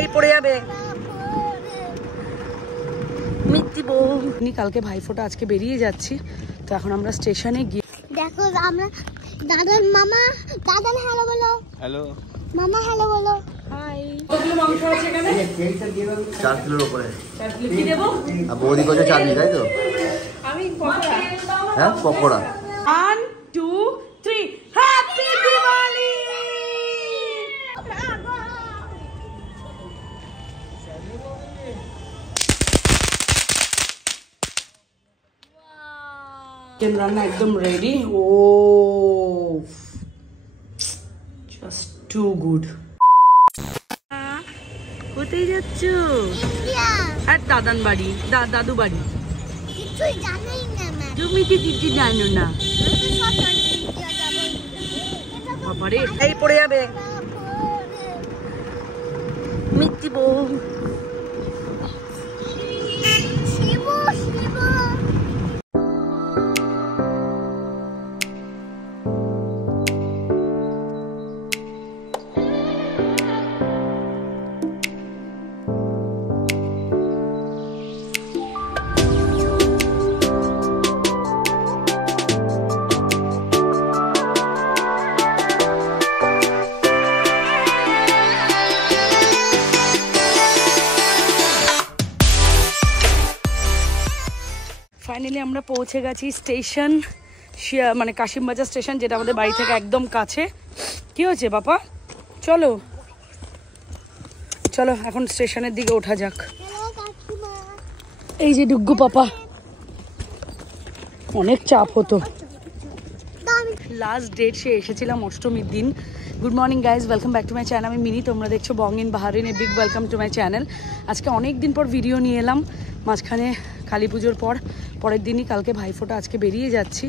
এই পড়ে যাবে মিত্তি বউ। কালকে ভাইফোঁটা, আজকে বেরিয়ে যাচ্ছি। তো এখন আমরা স্টেশনে গিয়ে দেখো আমরা দাদার মামা, দাদার হ্যালো বলো। হ্যালো মামা, হ্যালো বলো। হাই। কতগুলো মাংস আছে এখানে? 4 কিলোর উপরে। 4 কিলো কি দেব? আর বৌদি কত চাটনি, তাই তো? আমি পকোড়া। হ্যাঁ পকোড়া। 1 2 3 হ্যাপি দিওয়ালি। চিকেন রান্না একদম রেডি। ও জাস্ট টু গুড। কোথায় যাচ্ছ? আর দাদান বাড়ি, দাদু বাড়ি। কিছুই জানাই না মা। তুমি কি কিছু জানো না? বাবারে এই পড়ে যাবে মিত্তি বউ। ফাইনালি আমরা পৌঁছে গেছি স্টেশন, মানে কাশিমবাজার স্টেশন, যেটা আমাদের বাড়ি থেকে একদম কাছে। কি হয়েছে বাবা? চলো চলো এখন স্টেশনের দিকে ওঠা যাক। এই যে ডুগ্গু পাপা, অনেক চাপ হতো। লাস্ট ডেট সে এসেছিলাম অষ্টমীর দিন। Good morning guys, welcome back to my channel. আমি মিনি, তোমরা দেখছো বং ইন বাহারিনে। Big welcome to my channel. আজকে অনেক দিন পর ভিডিও নিয়ে এলাম, মাঝখানে কালী পুজোর পরের দিনই কালকে ভাইফোঁটা, আজকে বেরিয়ে যাচ্ছি।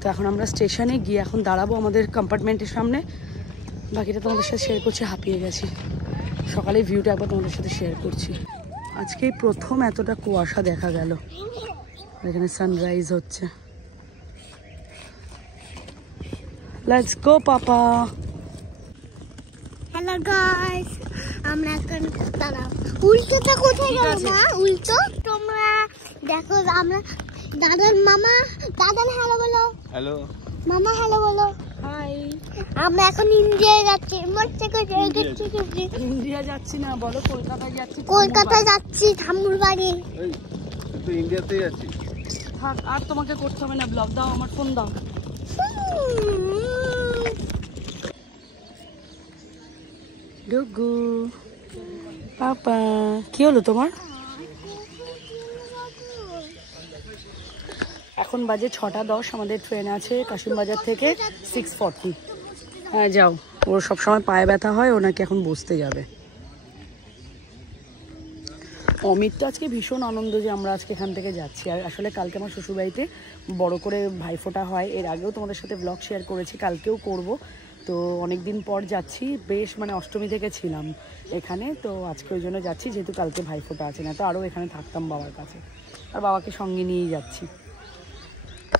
তো এখন আমরা স্টেশনে গিয়ে এখন দাঁড়াবো আমাদের কম্পার্টমেন্টের সামনে। বাকিটা তোমাদের সাথে শেয়ার করছি, হাঁপিয়ে গেছি। সকালে ভিউটা একবার তোমাদের সাথে শেয়ার করছি। আজকেই প্রথম এতটা কুয়াশা দেখা গেল। এখানে সানরাইজ হচ্ছে। Let's go papa. Hello guys, আমরা এখন দাঁড়াও। উল্টোটা কোথায় গেল মা? উল্টো তোমরা দেখো, আমরা দাদার মামা, দাদার হ্যালো বলো। হ্যালো মামা, হ্যালো বলো। হাই। আমরা এখন ইন্ডিয়ায় যাচ্ছি। মরতে করে ইন্ডিয়া যাচ্ছি না, বলো কলকাতায় যাচ্ছি। কলকাতায় যাচ্ছি, ঠাম্মুর বাড়ি। তো ইন্ডিয়াতে যাচ্ছি। থাক, আর তোমাকে করতে হবে না ব্লগ। দাও আমার ফোন দাও। ডুগু পাপা, কি হলো তোমার? এখন বাজে 6:10। আমাদের ট্রেন আছে কাশিমবাজার থেকে 6:40। হ্যাঁ যাও, ওর সবসময় পায়ে ব্যথা হয়, ও নাকি এখন বসতে যাবে। অমিত তো আজকে ভীষণ আনন্দ যে আমরা আজকে এখান থেকে যাচ্ছি। আর আসলে কালকে আমার শ্বশুরবাড়িতে বড় করে ভাইফোঁটা হয়। এর আগেও তোমাদের সাথে ব্লগ শেয়ার করেছি, কালকেও করব। তো অনেক দিন পর যাচ্ছি, বেশ মানে অষ্টমী থেকে ছিলাম এখানে। তো আজকে ওই জন্য যাচ্ছি, যেহেতু কালকে ভাইফোঁটা আছে। না তো আরও এখানে থাকতাম বাবার কাছে, আর বাবাকে সঙ্গে নিয়েই যাচ্ছি,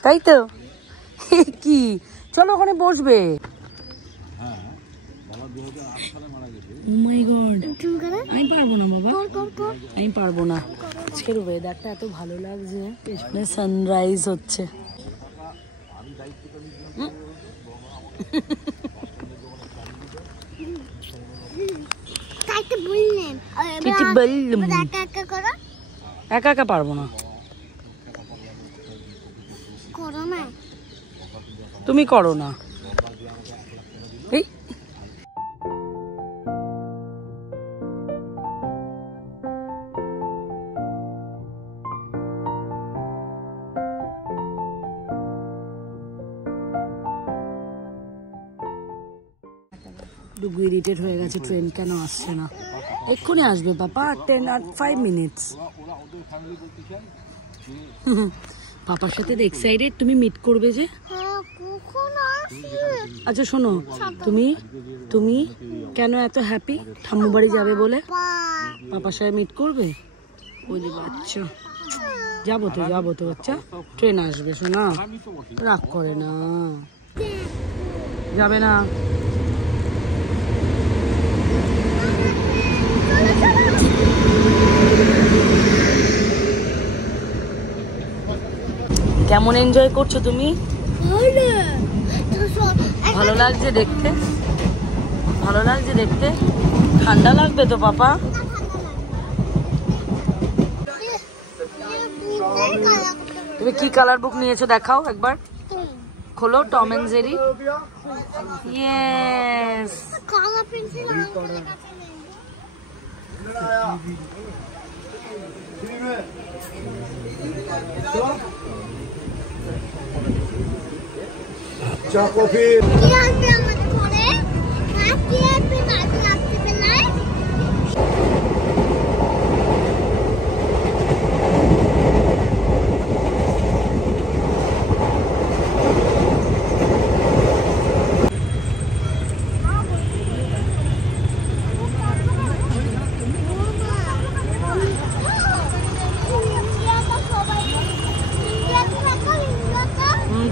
তাই তো? কি চলো ওখানে বসবে। আমি পারবো না বাবা, আমি পারবো না। আজকের ওয়েদারটা এত ভালো লাগছে, পেছনে সানরাইজ হচ্ছে। একা একা পারবো না, তুমি করো না। এই ডুগু ইরিটেট হয়ে গেছে, ট্রেন কেন আসছে না। এক্ষুনি আসবে পাপা, 5 মিনিটস। পাপার সাথে এক্সাইটেড, তুমি মিট করবে যে। আচ্ছা শোনো, তুমি কেন এত হ্যাপি? ঠাম্মু বাড়ি যাবে বলে পাপার সাথে মিট করবে? ওই যে বাচ্চা, যাবো তো বাচ্চা, ট্রেন আসবে, শোনা রাগ করে না, যাবে না। কেমন এনজয় করছো তুমি? ভালো লাগছে দেখতে, ভালো লাগছে দেখতে। ঠান্ডা লাগবে তো পাপা? তুমি কি কালার বুক নিয়েছো দেখাও একবার, খোলো। Tom and Jerry. Yes. Colour pencil আঙ্কেলের কাছে নেই। চা কফি কি আসবে আমাদের ঘরে? হ্যাঁ, কি আসবে কাজে লাগতে পেলাই?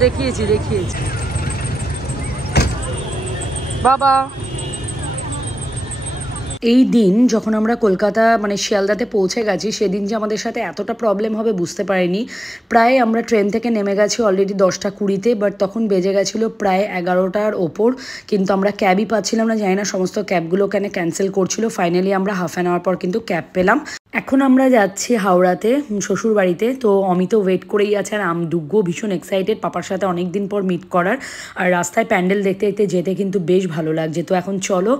দেখিয়েছি দেখিয়েছি বাবা। এই দিন যখন আমরা কলকাতা মানে শিয়ালদাতে পৌঁছে গেছি, সেদিন যে আমাদের সাথে এতটা প্রবলেম হবে বুঝতে পারিনি। প্রায় আমরা ট্রেন থেকে নেমে গেছি অলরেডি 10:20-তে, বাট তখন বেজে গেছিলো প্রায় 11টার ওপর, কিন্তু আমরা ক্যাবই পাচ্ছিলাম না। জানি না সমস্ত ক্যাবগুলো কেন ক্যান্সেল করছিল। ফাইনালি আমরা হাফ অ্যান আওয়ার পর কিন্তু ক্যাব পেলাম। এখন আমরা যাচ্ছি হাওড়াতে শ্বশুর বাড়িতে। তো অমিত ওয়েট করেই আছে, আর ডুগ্গো ভীষণ এক্সাইটেড পাপার সাথে অনেকদিন পর মিট করার। আর রাস্তায় প্যান্ডেল দেখতে দেখতে যেতে কিন্তু বেশ ভালো লাগছে। তো এখন চলো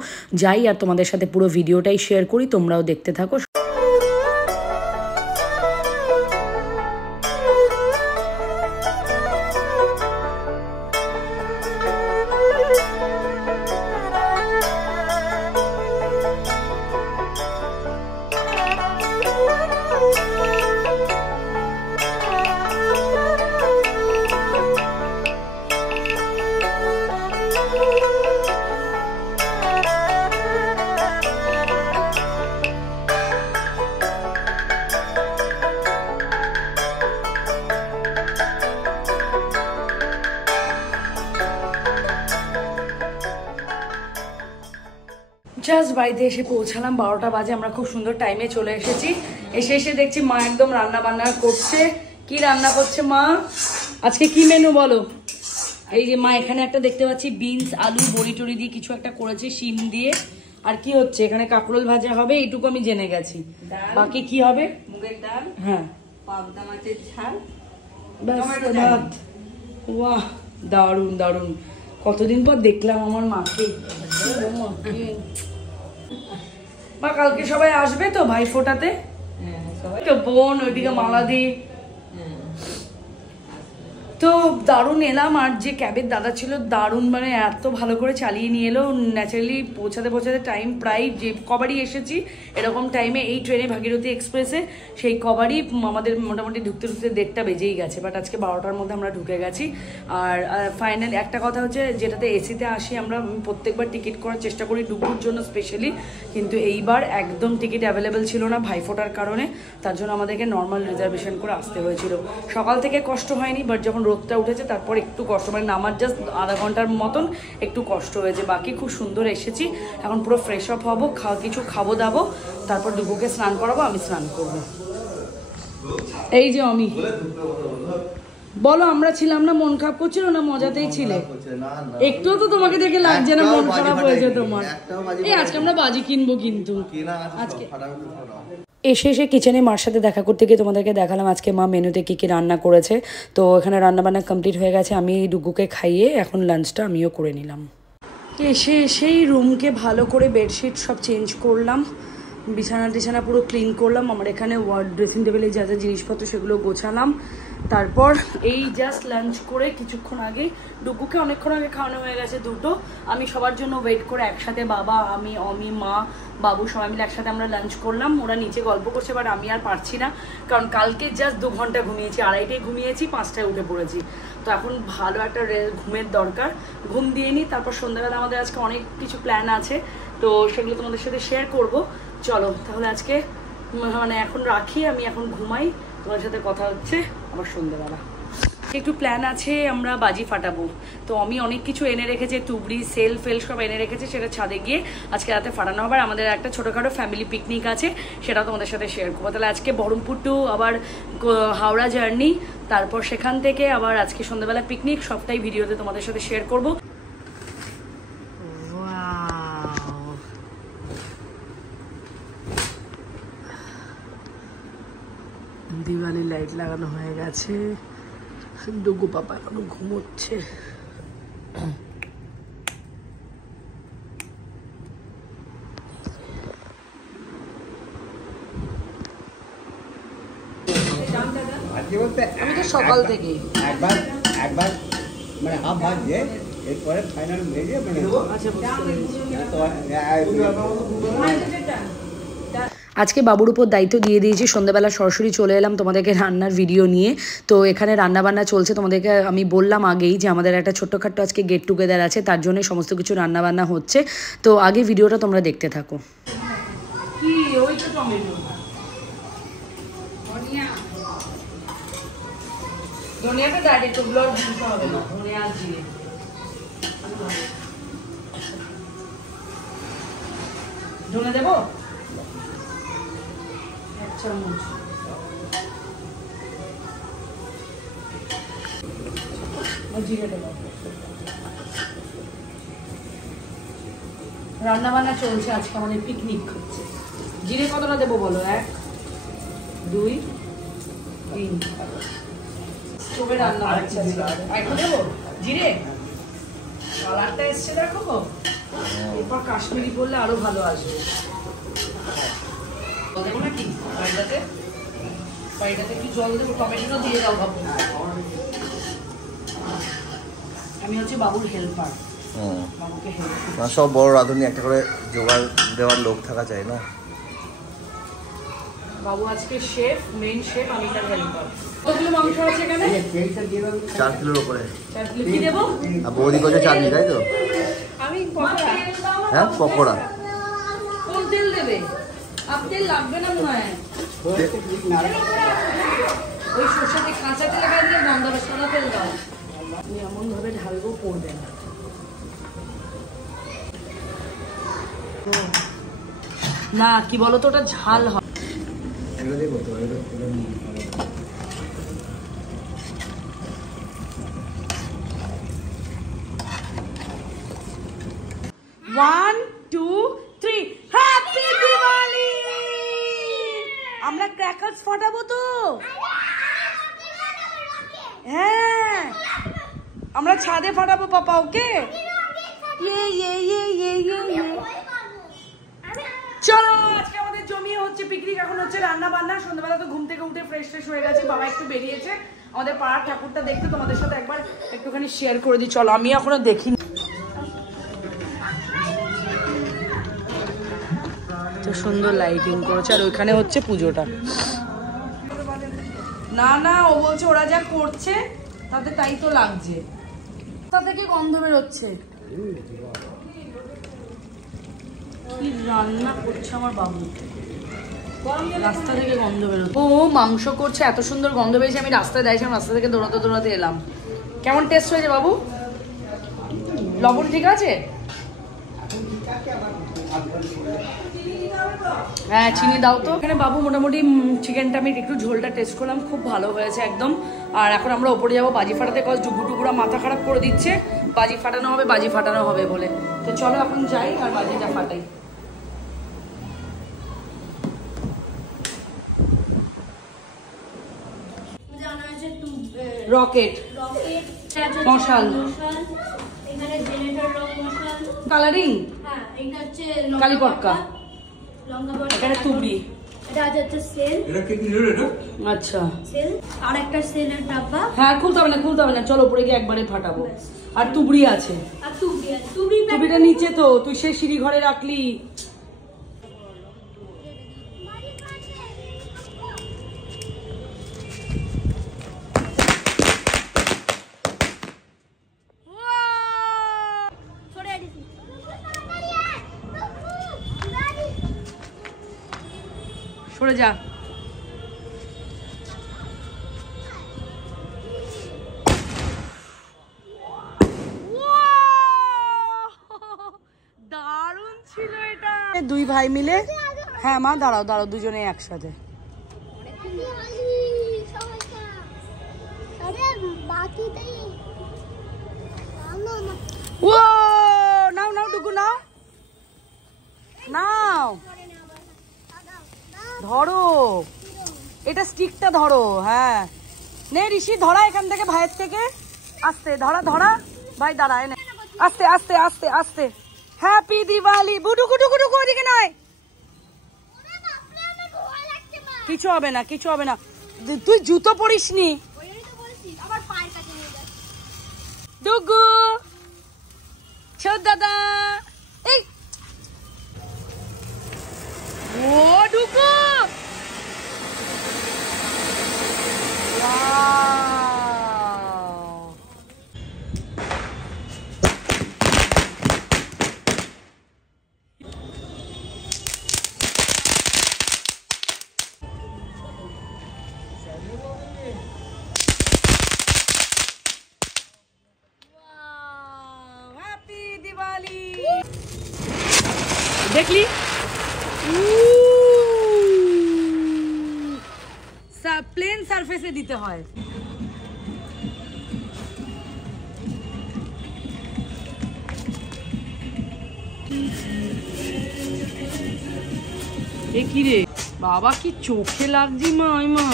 যাই আর তোমাদের সাথে পুরো ভিডিওটাই শেয়ার করি, তোমরাও দেখতে থাকো। জাস্ট বাড়িতে এসে পৌঁছালাম 12টা বাজে। আমরা খুব সুন্দর টাইমে চলে এসেছি। এসে দেখছি মা একদম রান্না বান্না করছে। কি রান্না করছে মা? আজকে কি মেনু বলো? এই যে মা এখানে একটা দেখতে পাচ্ছি বিনস আলু বড়ি টড়ি দিয়ে কিছু একটা করেছে শিম দিয়ে। আর কি হচ্ছে এখানে? কাঁকরোল ভাজা হবে, এইটুকু আমি জেনে গেছি। বাকি কি হবে? মুগের ডাল, হ্যাঁ, পাবদা মাছের ঝাল, বাহ দারুন দারুন। কতদিন পর দেখলাম আমার মাকে। মা কালকে সবাই আসবে তো ভাই ফোটাতে? তো বোন ওইদিকে মালা দি। তো দারুণ এলাম। আর যে ক্যাবের দাদা ছিল দারুণ, মানে এত ভালো করে চালিয়ে নিয়ে এলো। ন্যাচারালি পৌঁছাতে টাইম প্রায় যে কবারই এসেছি এরকম টাইমে এই ট্রেনে ভাগীরথী এক্সপ্রেসে, সেই কবারই আমাদের মোটামুটি ঢুকতে 1:30 বেজেই গেছে। বাট আজকে 12টার মধ্যে আমরা ঢুকে গেছি। আর ফাইনালি একটা কথা হচ্ছে, যেটাতে এসিতে আসি আমরা প্রত্যেকবার টিকিট করার চেষ্টা করি ডুবুর জন্য স্পেশালি, কিন্তু এইবার একদম টিকিট অ্যাভেলেবেল ছিল না ভাইফোঁটার কারণে। তার জন্য আমাদেরকে নর্মাল রিজার্ভেশন করে আসতে হয়েছিল। সকাল থেকে কষ্ট হয়নি, বাট যখন রোদটা উঠেছে তারপর একটু কষ্ট, মানে নামার জাস্ট আধা ঘন্টার মতন একটু কষ্ট হয়েছে। বাকি খুব সুন্দর এসেছি। এখন পুরো ফ্রেশ আপ হবো, কিছু খাবো দাবো, তারপর ডুবুকে স্নান করাবো, আমি স্নান করবো। এই যে আমি বলো, আমরা ছিলাম না? মন খারাপ করছিল না? মজাতেই ছিলে? একটুও তো তোমাকে দেখে লাগছে না মন খারাপ হয়েছে তোমার? এই আজকে আমরা বাজি কিনবো, কিন্তু আজকে এসে কিচেনে মার সাথে দেখা করতে গিয়ে তোমাদেরকে দেখালাম আজকে মা মেনুতে কী কী রান্না করেছে। তো এখানে রান্নাবান্না কমপ্লিট হয়ে গেছে। আমি ডুগুকে খাইয়ে এখন লাঞ্চটা আমিও করে নিলাম। এসেই রুমকে ভালো করে বেডশিট সব চেঞ্জ করলাম, বিছানা পুরো ক্লিন করলাম। আমার এখানে ড্রেসিং টেবিলে যা যা জিনিসপত্র সেগুলো গোছালাম। তারপর এই জাস্ট লাঞ্চ করে কিছুক্ষণ আগে, ডুগুকে অনেকক্ষণ আগে খাওয়ানো হয়ে গেছে দুটো। আমি সবার জন্য ওয়েট করে একসাথে বাবা, আমি, মা, বাবু সবাই মিলে একসাথে আমরা লাঞ্চ করলাম। ওরা নিচে গল্প করছে, বাট আমি আর পারছি না, কারণ কালকে জাস্ট 2 ঘন্টা ঘুমিয়েছি, 2:30টায় ঘুমিয়েছি, 5টায় উঠে পড়েছি। তো এখন ভালো একটা ঘুমের দরকার, ঘুম দিয়ে নিই। তারপর সন্ধ্যাবেলা আমাদের আজকে অনেক কিছু প্ল্যান আছে, তো সেগুলো তোমাদের সাথে শেয়ার করব। চলো তাহলে আজকে মানে এখন রাখি, আমি এখন ঘুমাই। তোমার সাথে কথা হচ্ছে আবার সন্ধ্যাবেলা। একটু প্ল্যান আছে, আমরা বাজি ফাটাবো। তো আমি অনেক কিছু এনে রেখেছি, তুবড়ি সেল ফেল সব এনে রেখেছি, সেটা ছাদে গিয়ে আজকে রাতে ফাটানো হবে। আমাদের একটা ছোটোখাটো ফ্যামিলি পিকনিক আছে, সেটা তোমাদের সাথে শেয়ার করবো। তাহলে আজকে বহরমপুর টু আবার হাওড়া জার্নি, তারপর সেখান থেকে আবার আজকে সন্ধ্যাবেলা পিকনিক, সবটাই ভিডিওতে তোমাদের সাথে শেয়ার করবো। দিওয়ালি লাইট লাগানো হয়ে গেছে, ডুগু পাপা এখনো ঘুমোচ্ছে। আমি তো সকাল থেকে একবার মানে হাফ ভাজছে, এরপরে ফাইনাল ভেজে মানে আজকে বাবুর উপর দায়িত্ব দিয়ে দিয়েছি, সন্ধ্যাবেলা সরাসরি চলে এলাম তোমাদেরকে রান্নার ভিডিও নিয়ে। তো এখানে রান্নাবান্না চলছে, তোমাদেরকে আমি বললাম আগেই যে আমাদের একটা ছোট্টখাট্ট আজকে গেট টুগেদার আছে, তার জন্যই সমস্ত কিছু রান্নাবান্না হচ্ছে। তো আগে ভিডিওটা তোমরা দেখতে থাকো। কি ওই তো টমেটো ধনিয়াটা ডাইরেক্ট ওগুলো দিতে হবে না, ধনিয়া আর জিরে। ধনে দেবো এক চামচ, জিরে দেবো। রান্না বান্না চলছে, আজকে আমাদের পিকনিক হচ্ছে। জিরে কতটা দেবো বলো? 1 2 3 চোখে রান্না হচ্ছে। একটু দেবো জিরে, কালারটা এসছে দেখো, এরপর কাশ্মীরি পড়লে আরো ভালো আসবে। দেবো নাকি ফ্রাইডাতে একটু জল দেবো, টমেটো দিয়ে দাও বাবু। আমি হচ্ছে বাবুর হেল্পার, বাবুকে হেল্প। সব বড় রাঁধুনি একটা করে জোগাড় দেওয়ার লোক থাকা চাই না। বাবু আজকে শেফ, মেইন শেফ, আমি তার হেল্পার। কতগুলো মাংস আছে এখানে? 4 কিলোর উপরে। 4 কিলো। কি দেবো? আর বৌদি করছে চাটনি, তাই তো? আমি পকোড়া। হ্যাঁ পকোড়া। কোন তেল দেবে? আপ তেল লাগবে না মনে হয়। ওই সরষেতে কাঁচা তেল গায়ে দিলে গন্ধ হবে, সাদা তেল দাও। আমি এমন ভাবে ঢালবো পড়বে না। না কি বলতো, ওটা ঝাল হয়। One, two, three. Happy Diwali! আমরা ক্র্যাকারস ফাটাবো তো। হ্যাঁ আমরা ছাদে ফাটাবো পাপা, ওকে? চলো আজকে আমাদের জমিয়ে হচ্ছে পিকনিক, এখন হচ্ছে রান্না বান্না। সন্ধ্যাবেলা তো ঘুম থেকে উঠে ফ্রেশ ট্রেশ হয়ে গেছে, বাবা একটু বেরিয়েছে আমাদের পাড়ার ঠাকুরটা দেখতে, তোমাদের সাথে একবার একটুখানি শেয়ার করে দিই। চলো, আমি এখনো দেখিনি। তো সুন্দর লাইটিং করেছে, আর ওইখানে হচ্ছে পুজোটা। না না, ও বলছে ওরা যা করছে তাতে তাই তো লাগছে, তা থেকে গন্ধ বেরোচ্ছে। কি রান্না করছে আমার বাবু, রাস্তা থেকে গন্ধ বেরোচ্ছে। ও মাংস করছে, এত সুন্দর গন্ধ বেরিয়েছে, আমি রাস্তায় দাঁড়িয়েছিলাম, রাস্তা থেকে দৌড়াতে দৌড়াতে এলাম। কেমন টেস্ট হয়েছে বাবু? লবণ ঠিক আছে? হ্যাঁ চিনি দাও তো। এখানে বাবু মোটামুটি চিকেনটা আমি একটু ঝোলটা টেস্ট করলাম, খুব ভালো হয়েছে একদম। আর এখন আমরা ওপরে যাবো বাজি ফাটাতে, কজ ডুবুরা মাথা খারাপ করে দিচ্ছে, বাজি ফাটানো হবে বলে। তো চলো এখন যাই আর বাজিটা ফাটাই। রকেট মশাল, কালারিং, কালীপটকা, এখানে তুবড়ি, আচ্ছা আর একটা সেলের ডাব্বা। হ্যাঁ খুলতে হবে না, চলো উপরে গিয়ে একবারে ফাটাবো। আর তুবড়ি আছে, তুবড়িটা নিচে তো, তুই সেই সিঁড়ি ঘরে রাখলি। সরে যা। ভাই মিলে। হ্যাঁ মা দাঁড়াও দাঁড়াও, দুজনে একসাথে। ও নাও নাও ডুগু নাও নাও, ধরো এটা স্টিকটা ধরো। হ্যাঁ নে ঋষি ধরা এখান থেকে, ভাইয়ের থেকে আস্তে ধরা ধরা। ভাই দাঁড়া, এনে আস্তে আস্তে আস্তে আস্তে। হ্যাপি দিওয়ালি। বুডুকু ডুকু ডুকু ওদিকে নয়, কিছু হবে না কিছু হবে না। তুই জুতো পরিস নি ডুগু। ছোট দাদা এই ও ডুগু। হ্যাপি দিওয়ালি। দেখলি প্লেন সারফেসে দিতে হয়। এ কি রে বাবা, কি চোখে লাগছি মা। ওই মা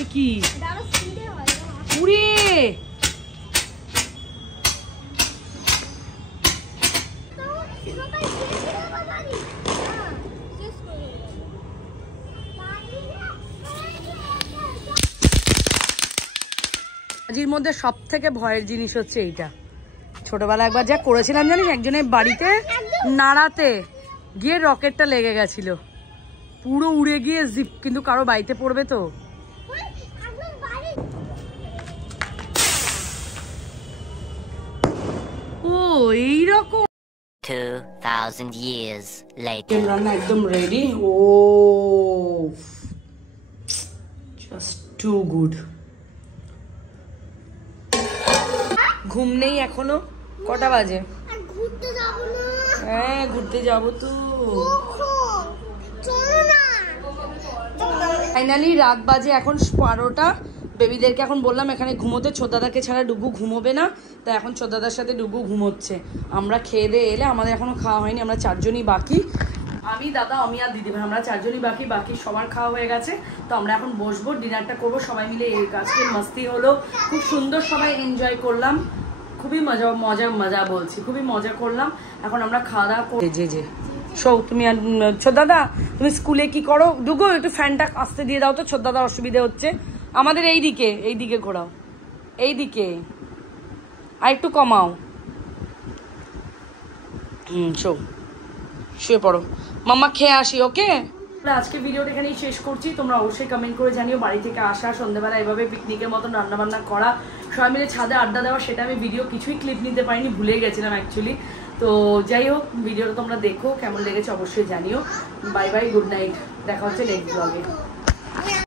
এ কি পুরে আজির মধ্যে সব থেকে ভয়ের জিনিস হচ্ছে এইটা। ছোটবেলা একবার যা করেছিলাম জানিস, একজনের বাড়িতে নাড়াতে গিয়ে রকেটটা লেগে গেছিল, পুরো উড়ে গিয়ে জিপ, কিন্তু কারো বাড়িতে পড়বে তো। ও এইরকম 2000 years later. রান্না একদম রেডি। ও জাস্ট টু গুড। ঘুম নেই এখনো? কটা বাজে? হ্যাঁ ঘুরতে যাবো তো। ফাইনালি রাত বাজে এখন 12টা। বেবিদেরকে এখন বললাম এখানে ঘুমোতে, ছোটদাদাকে ছাড়া ডুগু ঘুমোবে না, তাই এখন ছোটদাদার সাথে ডুগু ঘুমোচ্ছে। আমরা খেয়ে দিয়ে এলে, আমাদের এখনো খাওয়া হয়নি, আমরা 4 জনই বাকি। আমি দাদা আমি আর দিদিভাই, আমরা 4 জনই বাকি, বাকি সবার খাওয়া হয়ে গেছে। তো আমরা এখন বসবো, ডিনারটা করবো সবাই মিলে। এই আজকে মাস্তি হলো, খুব সুন্দর, সবাই এনজয় করলাম, খুবই মজা মজা মজা বলছি, খুবই মজা করলাম। এখন আমরা খাওয়া দাওয়া করি। যে সৌ তুমি আর ছোটদাদা তুমি স্কুলে কি করো? ডুগু একটু ফ্যানটা আসতে দিয়ে দাও তো, ছোটদাদার অসুবিধে হচ্ছে। আমাদের এইদিকে ঘোরাও, এইদিকে আর একটু কমাও। শুয়ে পড়ো, মাম্মা খেয়ে আসি। ওকে, আজকে ভিডিওটা এখানেই শেষ করছি। তোমরা অবশ্যই কমেন্ট করে জানিও বাড়ি থেকে আসা, সন্ধ্যাবেলা এভাবে পিকনিকের মতন রান্নাবান্না করা, সবাই মিলে ছাদে আড্ডা দেওয়া, সেটা আমি ভিডিও কিছুই ক্লিপ নিতে পারিনি, ভুলে গেছিলাম অ্যাকচুয়ালি। তো যাই হোক, ভিডিওটা তোমরা দেখো, কেমন লেগেছে অবশ্যই জানিও। বাই বাই, গুড নাইট, দেখা হচ্ছে নেক্সট ব্লগে।